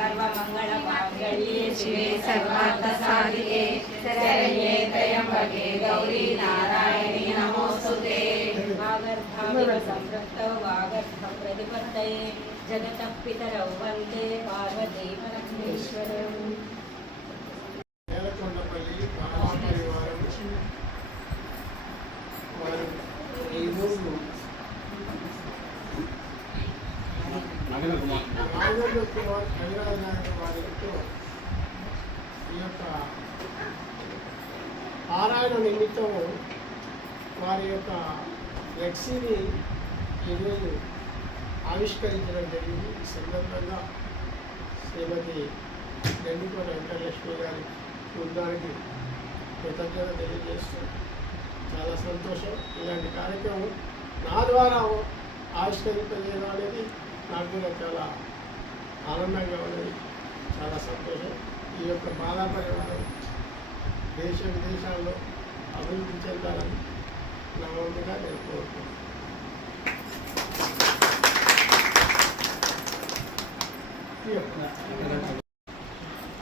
सर्वमङ्गलमाङ्गल्ये शिवे सर्वार्थसाधिके शरण्ये त्र्यम्बके गौरी नारायणी नमोस्तुते। वागर्धाविव सम्पृक्तौ वागर्धप्रतिपत्तये जगतः पितरौ वन्दे पार्वती परमेश्वरौ। నాగేంద్ర కుమార్ హరినారాయణ వారితో ఈ యొక్క పారాయణ నిమిత్తం వారి యొక్క ఫ్లెక్సీని ఈరోజు ఆవిష్కరించడం జరిగింది. ఈ సందర్భంగా శ్రీమతి గండికోట వెంకటలక్ష్మి గారి బృందానికి కృతజ్ఞత తెలియజేస్తూ చాలా సంతోషం. ఇలాంటి కార్యక్రమం నా ద్వారా ఆవిష్కరింపజేయడం అనేది నాకు కూడా చాలా ఆనందంగా ఉన్నది, చాలా సంతోషం. ఈ యొక్క బాలా పరివారం దేశ విదేశాల్లో అభివృద్ధి చెందాలని నా వంతుగా నేను కోరుకుంటున్నాను.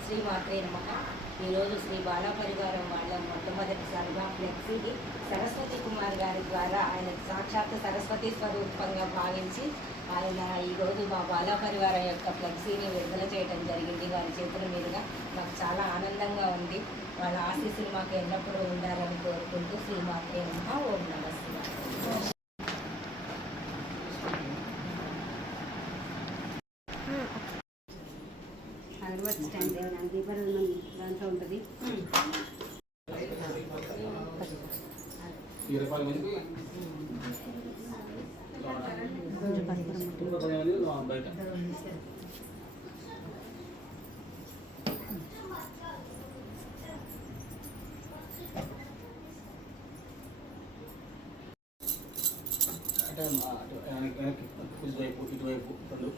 శ్రీమాత్రే నమః. ఈరోజు శ్రీ బాలా పరివారం వాళ్ళ మొట్టమొదటిసారిగా ఫ్లెక్సీని సరస్వతి కుమార్ గారి ద్వారా ఆయన సాక్షాత్ సరస్వతి స్వరూపంగా భావించి ఆయన ఈరోజు మా బాలా పరివారం యొక్క ఫ్లెక్సీని విడుదల చేయడం జరిగింది వారి చేతుల మీదుగా. మాకు చాలా ఆనందంగా ఉంది. వాళ్ళ ఆశీస్సులు మాకు ఎల్లప్పుడూ ఉండాలని కోరుకుంటూ శ్రీమాత్రే నమః. ఓం నమస్తే. అగరబత్తి స్టాండ్ దీపారాధన దాంట్లో ఉంటుంది. ఇటువైపు ఇటువైపు పళ్ళు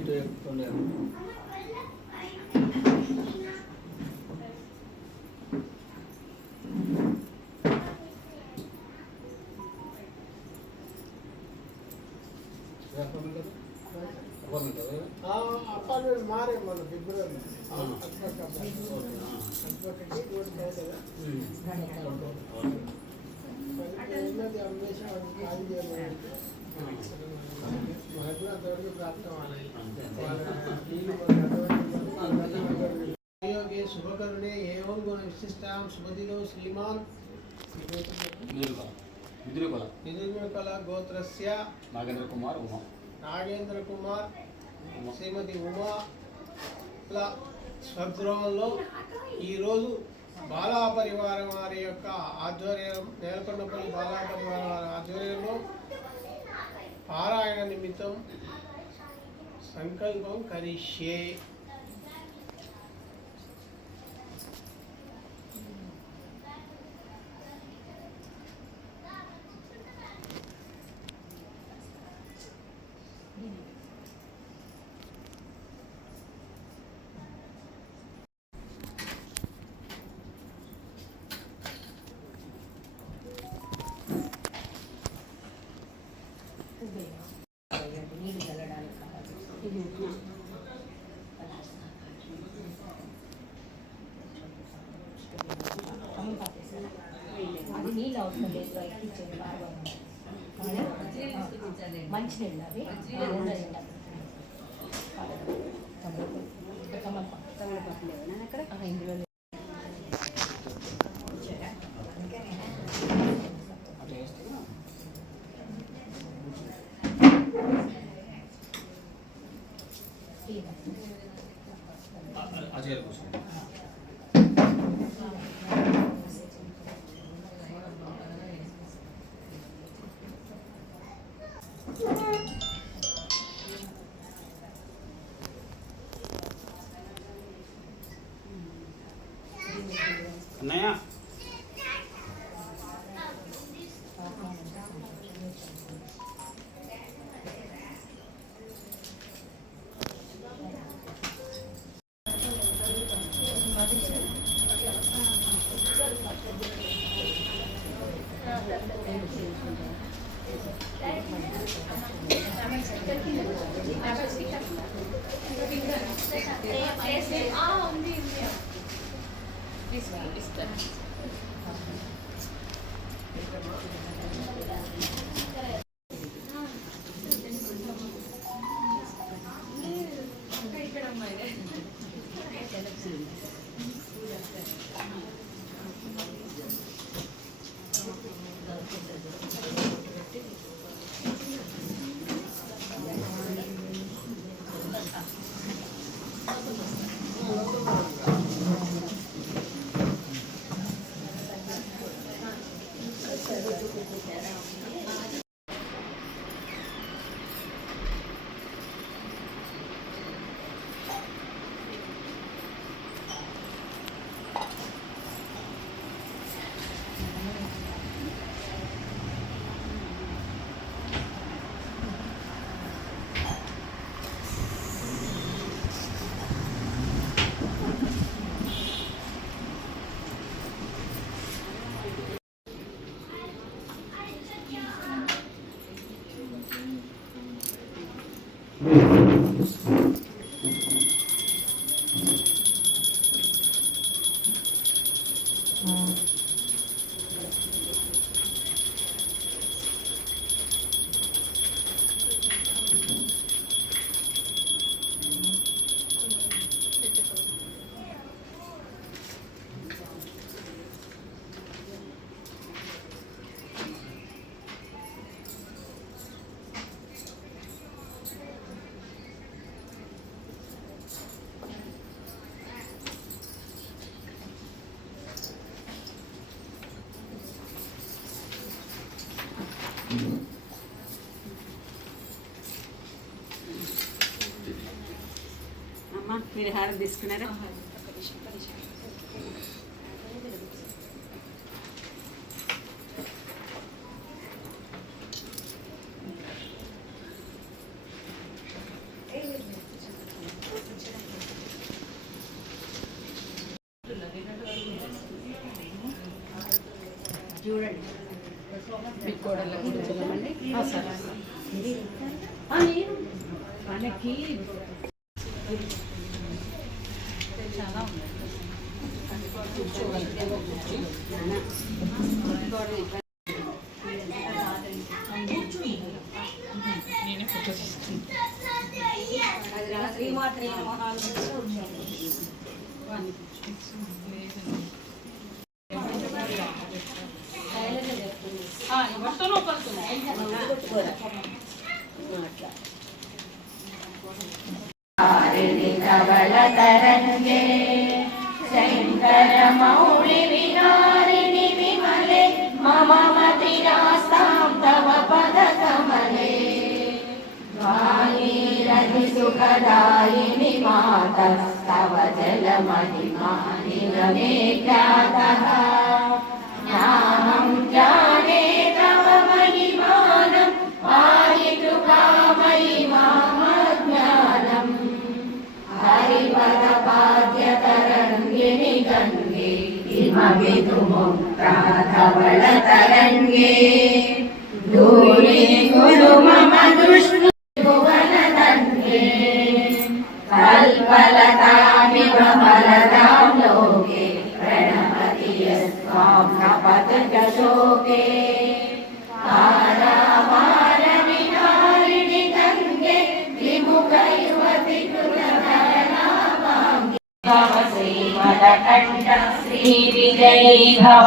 ఇటువైపు పళ్ళు అపార్ట్మెంట్ మారే మన ఫిబ్రవరి शुभकरुणे एवं गुण विशिष्टां शुभदिनो श्रीमान निजुर्कला गोत्रस्य नागेंद्र कुमार उमा శ్రీమతి ఉమాల స్వగృహంలో ఈరోజు బాలా పరివారం వారి యొక్క ఆధ్వర్యం, నేలకొండపల్లి బాలా పరివారం వారి ఆధ్వర్యంలో పారాయణ నిమిత్తం సంకల్పం కరిష్యే. నీళ్ళు చల్లడానికి కావాలి. అది నీళ్ళు అవసరం లేదు, ఎక్కించండి బాగా మంచి నీళ్ళు అవి అక్కడ ఇందులో आचार्य क्वेश्चन नया అమ్మ మీరు హారం తీసుకున్నారా? చూడండి మీకు కోడళ్ళ కూర్చోమండి. మనకి చాలా ఉన్నాయి. నేనే ఫోటో ఎవరితోనో తరంగే శంకర మౌళి వినారిణి విమలే మమ మతిరాస్తాం తవ పద కమలే భాగీరథి సుఖదాయిని మాతస్తవ జల మహిమా నిగమే ఖ్యాతః నామం జానే తవ మహిమానం పాहि కృపామయి మామజ్ఞానం हरिपदपाद्यतरङ्गिनि गङ्गे हिमविधुमुक्ताधवलतरङ्गे दूरे कुरु मम दुष्टभुवनतन्त्रे कल्पलतामिव फलदां लोके प्रणमति यस्त्वां कपतशोके पारावारविहारिणि गङ्गे विमुखयुवति श्रीमदकण्ठ श्रीविजयी भव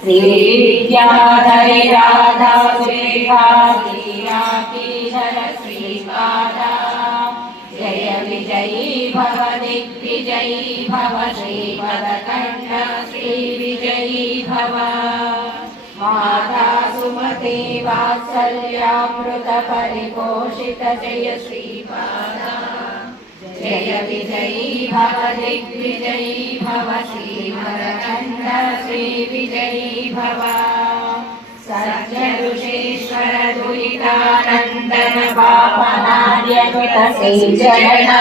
श्रीविद्याधरी राधा श्रीहा श्रीराकीशर श्रीपादा जय विजयी भव दिग्विजयी भव श्रीमदकण्ठ श्रीविजयी भव माता सुमति वात्सल्यामृत परिपोषित जय श्रीपादा जय विजयी भव दिग्विजयी भव श्रीमदकण्ठ श्रीविजयी भव सज्जऋषीश्वर दुरितानन्दन पापनार्यकृत सेचरणा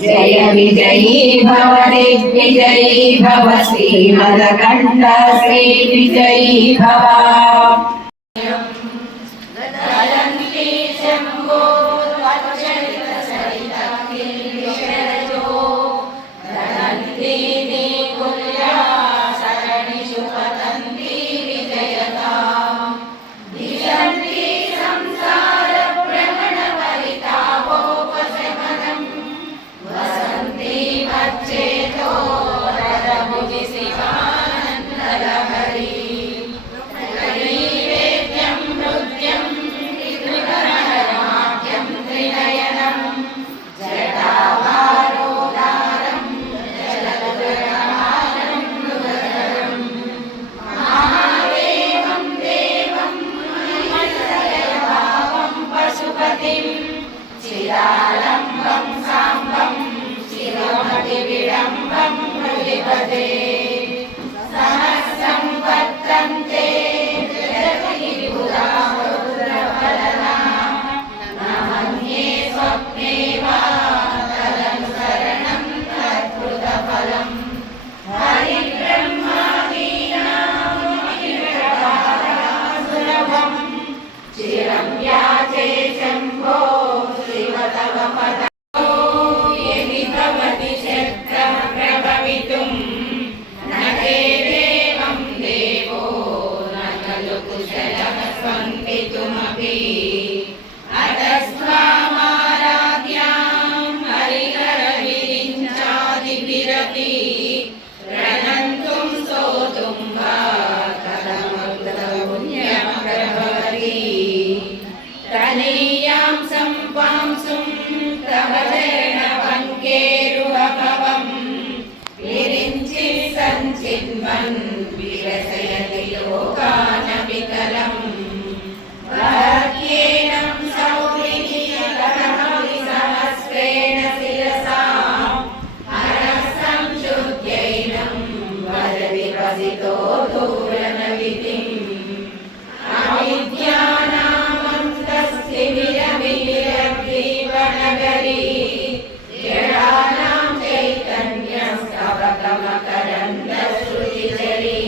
जय विजयी भव दिग्विजयी भव श्रीमदकण्ठ श्रीविजयी भव शम्भो शिरालम्बं साम्बं शिरोमतिविडम्बं हृदिपदे सहस्रं वर्तन्ते जगद्विभुधारुद्रफलना न मन्ये स्वप्ने वा तदनुसरणं तत्कृतफलम् हरिब्रह्मादीनां चिरं याचे शम्भो शिव तव पदो यदि भवति शक्तः प्रभवितुं न ते देवं देवो न खलु कुशलः स्पन्दितुमपि अतस्त्वामाराध्यां हरिहरविरिञ्चादिभिरपि प्रणन्तुं स्तोतुं वा कथमपुण्यमप्रभवति तनीयां सम्पांसुं तव चरणपङ्केरुहभवम् विरिञ्चि सञ्चिन्वन् विरसयति लोकानविकलम् वाक्येनं सौरिणी कथमपि सहस्रेण शिरसा हरसं शुद्ध्यैनं वदविपसितो दूरनविधिम् अविद्यानामन्तस्थिमिरमिहिरद्वीपनगरी जडानां चैतन्यस्तवकमकरन्दश्रुतिचरी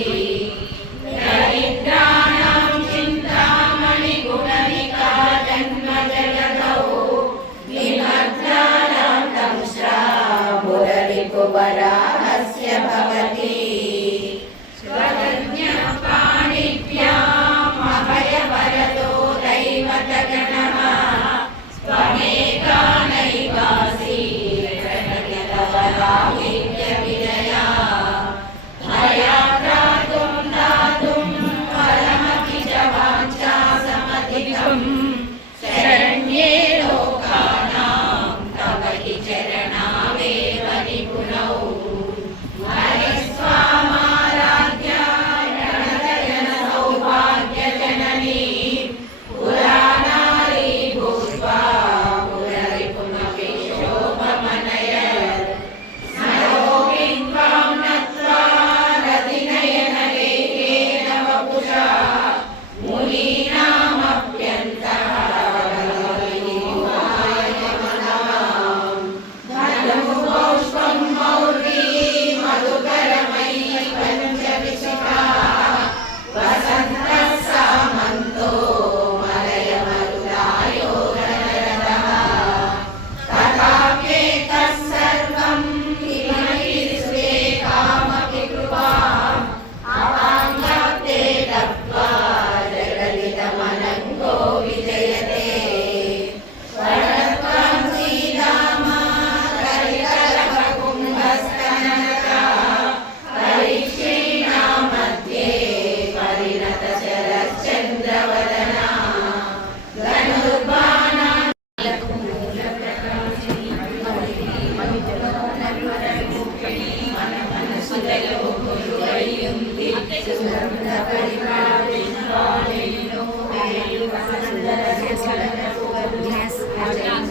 दरिद्राणां चिन्तामणिगुणनिका जन्मजलधौ निमग्नानां दंष्ट्रा मुररिपुवराहस्य भवति स्वतज्ञः पाणिभ्याम् अभयवरदो दैवतगणः त्वमेकानैवासि प्रकटितवराविद्यविनया भयात्रातुं दातुं फलमपि च वाञ्छासमधिकं शरण्ये लोकानां तव हि चरणावेव निपुणौ हरिस्वामाराध्या रणजन सौभाग्यजननी पुराणारी भूत्वा पुररिपुमपि शोभमनयत् स्मरोमि त्वां नत्वा रतिनयनलेखेन वपुषा मुनीनामप्यन्तः धनुपौष्पं मौर्वी मधुकरमयी पञ्चविशिखा वसन्तः सामन्तो मलयमरुदायो रणरतः तथाप्येतः सर्वं किमपि कामपि कृपाम् अवाङ्गाप्ते दत्त्वा जगदिदमनङ्गो विजयते स्वरत्वं श्रीरामा करिकरकुम्भस्तननका परिक्षीणामध्ये परिणतशरश्चन्द्रवदना धनुर्बाणा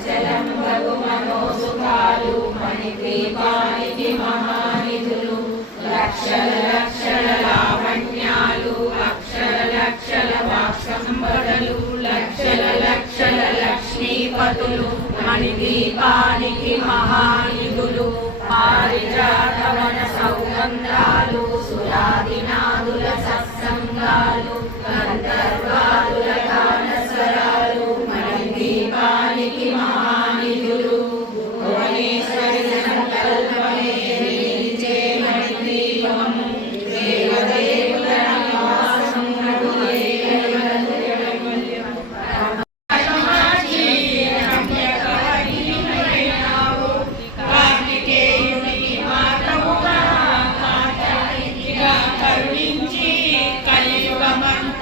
చలం భగుమనోసుకాలు మణిద్వీపానికి మహానిధులు లక్షల లక్షల లావణ్యాలు అక్షర లక్షల వాక్సంపదలు లక్షల లక్షల లక్ష్మీపతులు మణిద్వీపానికి మహానిధులు పారిజాతవన సౌగంధాలు సురాదినాదుల సత్సంగాలు గంధర్వాదుల గానస్వరాలు మణిద్వీపానికి మహానిధులు భువనేశ్వరి సంకల్పమే నిలిచే మణిద్వీపం దేవదేవుల నివాసం కరుణించి కలియుగమందు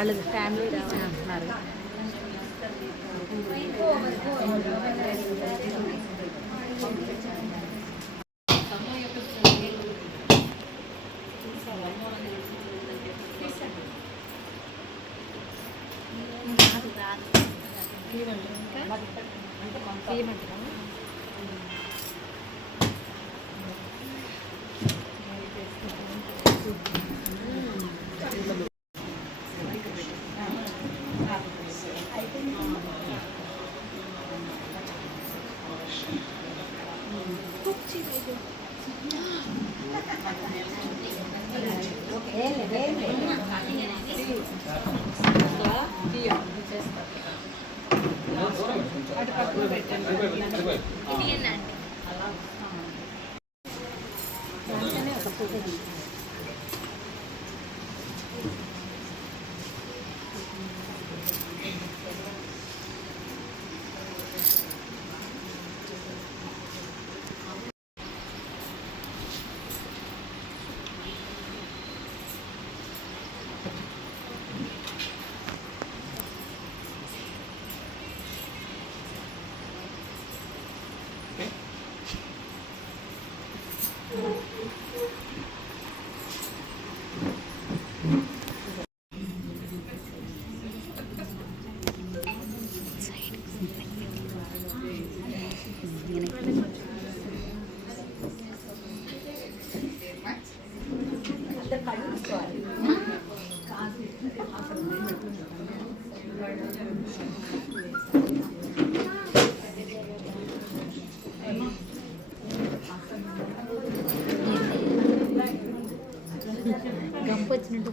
వాళ్ళు ఫ్యామిలీ రావాలి అంటున్నారు. గంపు వచ్చినట్టు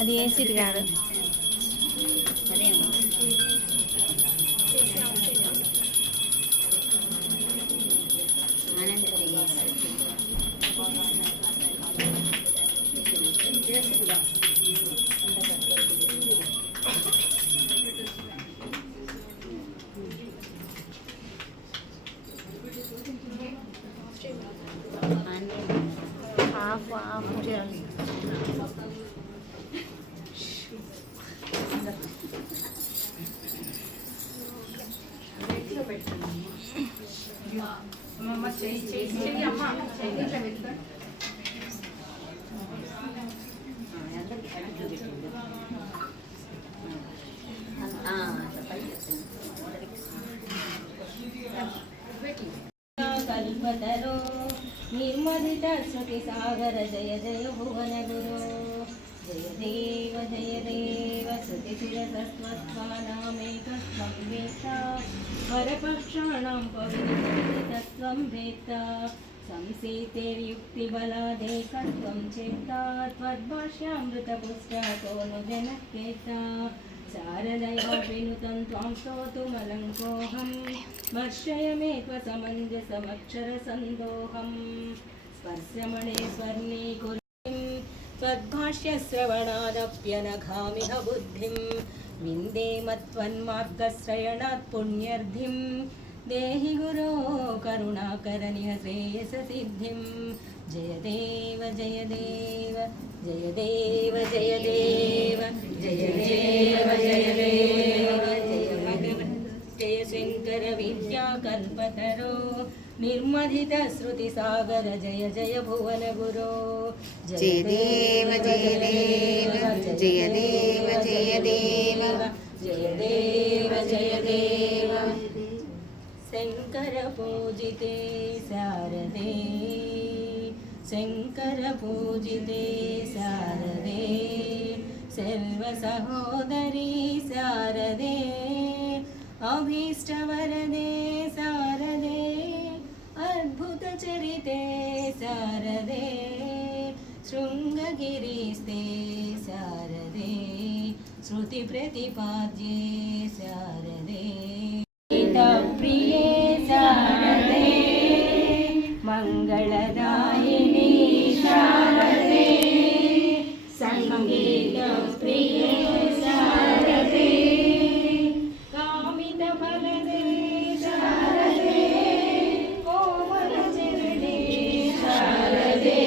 అది ఏ సీట్ కాదు. అదే హాఫ్ చేయాలి. కల్పతరో నిర్మదిత శృతి సాగర జయ జయ భువన గురు జయ దేవ శృతి శిరసస్వత్వానామేకస్వం వేత్త వరపక్షాణం పవిత్రతత్వం వేత్త సంసీతేర్యుక్తిబలాదేకత్వం చేత్తా త్వద్భాష్యామృతపుష్టాతో ను జనకేతా శారదయా వినుతం త్వాం స్తోతుమలంకోహం మర్షయ మే త్వసమంజసమక్షరసందోహం స్పర్శమణే స్వర్ణీకురుం देहि गुरो करुणाकरनिह श्रेयससिद्धिं जय देव जय देव जय देव जय देव जय देव जय देव जय भगवन् जय शङ्कर विद्याकल्पतरो निर्मथित श्रुतिसागर जय जय भुवन गुरो जय देव जय देव जय देव जय देव जय देव जय देव शङ्कर पूजिते शारदे शङ्कर पूजिते शारदे सर्वसहोदरी शारदे अभीष्टवरदे शारदे अद्भुतचरिते शारदे शृङ्गगिरिस्ते शारदे श्रुतिप्रतिपाद्ये शारदे प्रिये शारदे मङ्गलदायिनी शारदे सङ्गीतप्रिये शारदे कामितफलदे शारदे कोमलचरणे शारदे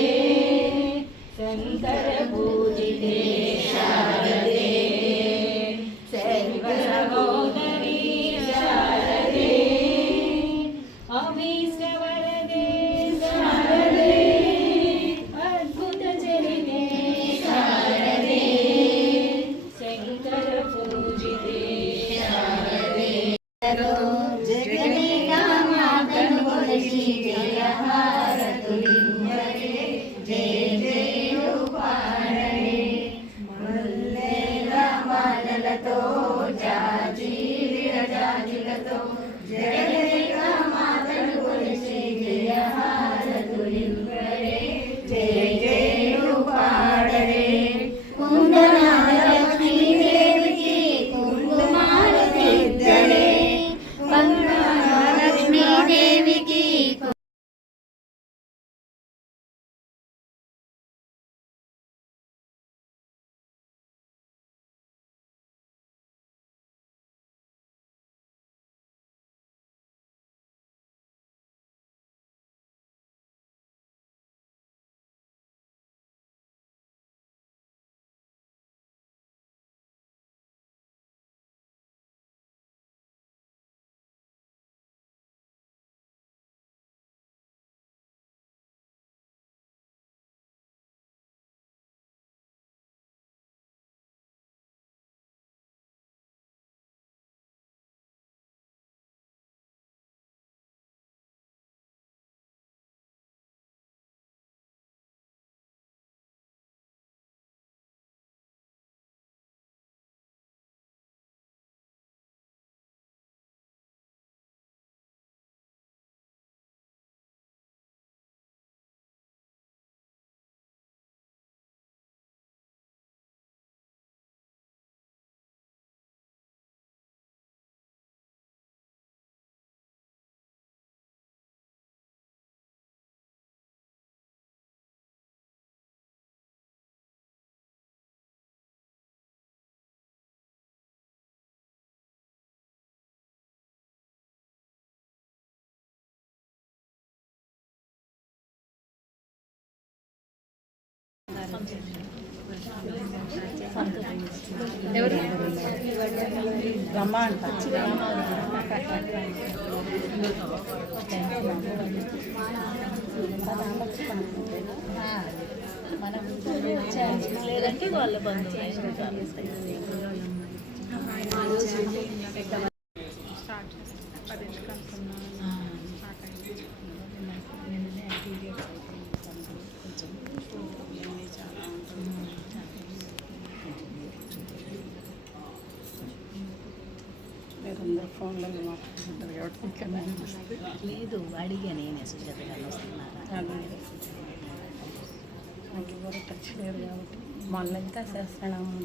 शङ्करपूजिते शारदे सर्वसहोदरी शारदे अभीष्टवरदे शारदे अद्भुतचरिते शारदे शङ्करपूजिते शारदे जगदेकामातनु गुणशी जय हारतुलिङ्गरे जय जय रूपाणरे मुल्लेलमाललतो जाजी विरजाजिलतो जगदेकामातनु गुणशी जय हारतुलिङ्गरे जय जय रूपाणरे कुन्दनालक्ष्मीदेविकी कुङ्कुमारतिद्धरे कुन्दनालक्ष्मीदेविकी రమ్మ అంట మనం లేదంటే వాళ్ళ బంధువులు ఫోన్లలో మాట్లాడుతుంటారు కాబట్టి ఇక్కడ లేదు అడిగా నేనే సుజాత గారు వస్తున్నారా నాకు ఎవరు టచ్ లేరు కాబట్టి మళ్ళంతా శాస్త్రనామం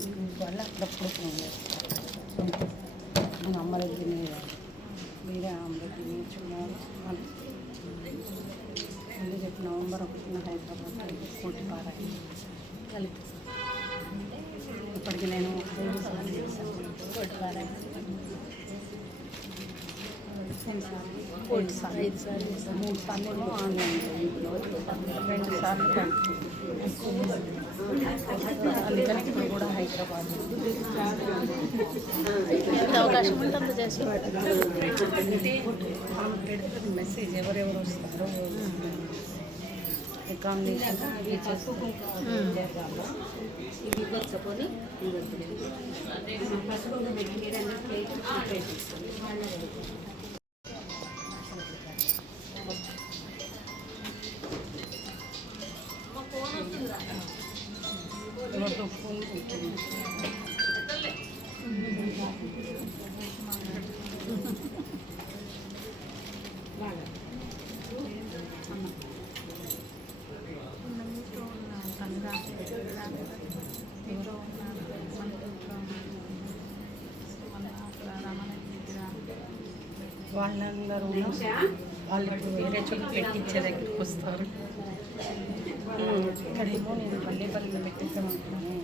వల్ల అప్పుడప్పుడు ఫోన్ చేస్తారు మన అమ్మ దగ్గర మీరే ఆమె దగ్గర నేర్చుకున్నారు మళ్ళీ రేపు నవంబర్ 1న హైదరాబాద్ కోటి పారాయి కలిపి ఇప్పటికి నేను 5 సార్లు చేశాను కోటి పారాయి 5 సార్లు 3 సార్లు ఆన్లైన్లో 2 సార్లు అందుకని ఇప్పుడు కూడా హైదరాబాద్ ఎంత అవకాశం ఉంటే అంత చేసి మెసేజ్ ఎవరెవరు వస్తారో ఎకామినేషన్ టీచర్స్ ఇవి ఇవ్వచ్చుకొని పసుపు పెట్టి మీరు అన్న ప్లేట్ ప్రిపేర్ చేసుకోండి. ఎవరితో ఫోన్ పెట్టింది వాళ్ళందరూ వాళ్ళు ఇప్పుడు వేరే చోట పెట్టించే దగ్గరికి వస్తారు. ఇక్కడేమో నేను పల్లెపల్లిలో పెట్టిద్దామనుకున్నాను.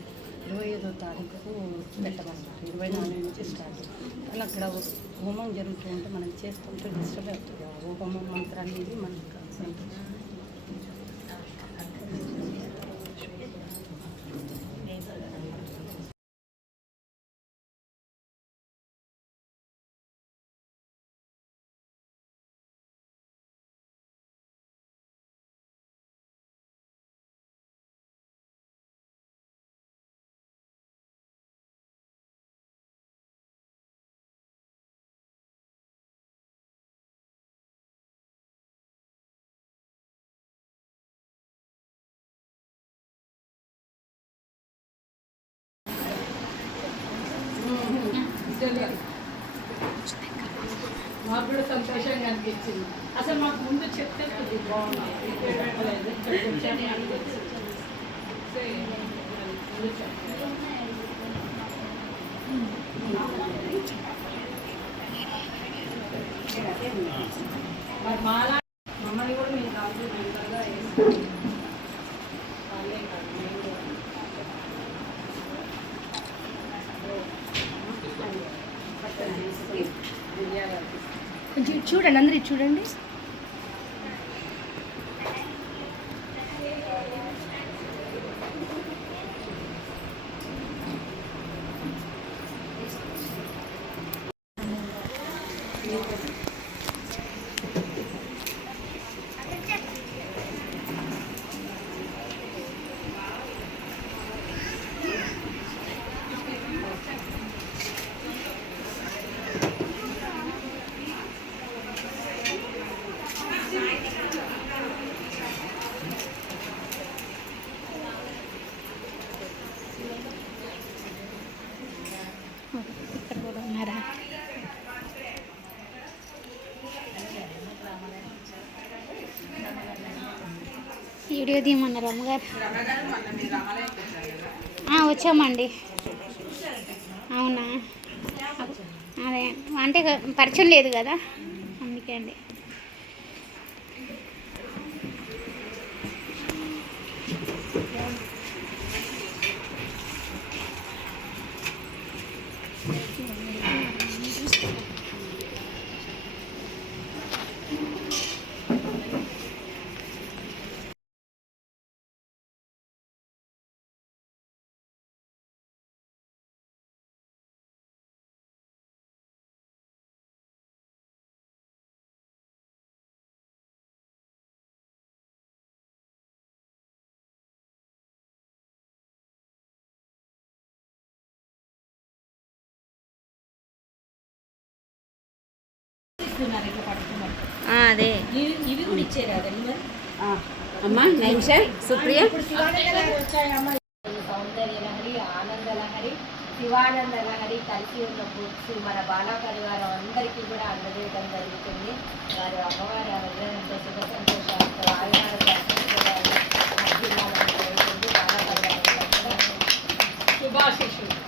25వ తారీఖు పెట్టమన్నారు. 24 నుంచి స్టార్ట్. కానీ అక్కడ హోమం జరుగుతూ ఉంటే మనం చేస్తుంటే డిస్టర్బ్ అవుతుంది. ఆ హోమం మంత్రాలు ఇది మనకి కాన్సంట్రేషన్. మాకు కూడా సంతోషంగా అనిపించింది. అసలు మాకు ముందు చెప్తే కొద్దిగా బాగుంది. మరి మాలా మమ్మల్ని కూడా మీరు కాదు మెంబర్గా వేసుకోండి. కొంచెం చూడండి, అందరూ ఇది చూడండి. ఇక్కడ కూడా ఉన్నారా? వీడియో తీయమన్నారు అమ్మగారు. వచ్చామండి. అవునా, అదే అంటే పరిచయం లేదు కదా, అందుకే అండి. అదే ఇవి కూడా ఇచ్చారు అదండి మరి. అమ్మా నైన్ సుప్రియ సౌందర్య లహరి, ఆనంద లహరి, శివానంద లహరి కలిసి ఉన్న బుక్స్ మన బాలా పరివారం అందరికీ కూడా అందజేయడం జరుగుతుంది. వారు అమ్మవారి అనుగ్రహంతో సుఖ సంతోషాలతో ఆయుధాలు శుభాశిషులు.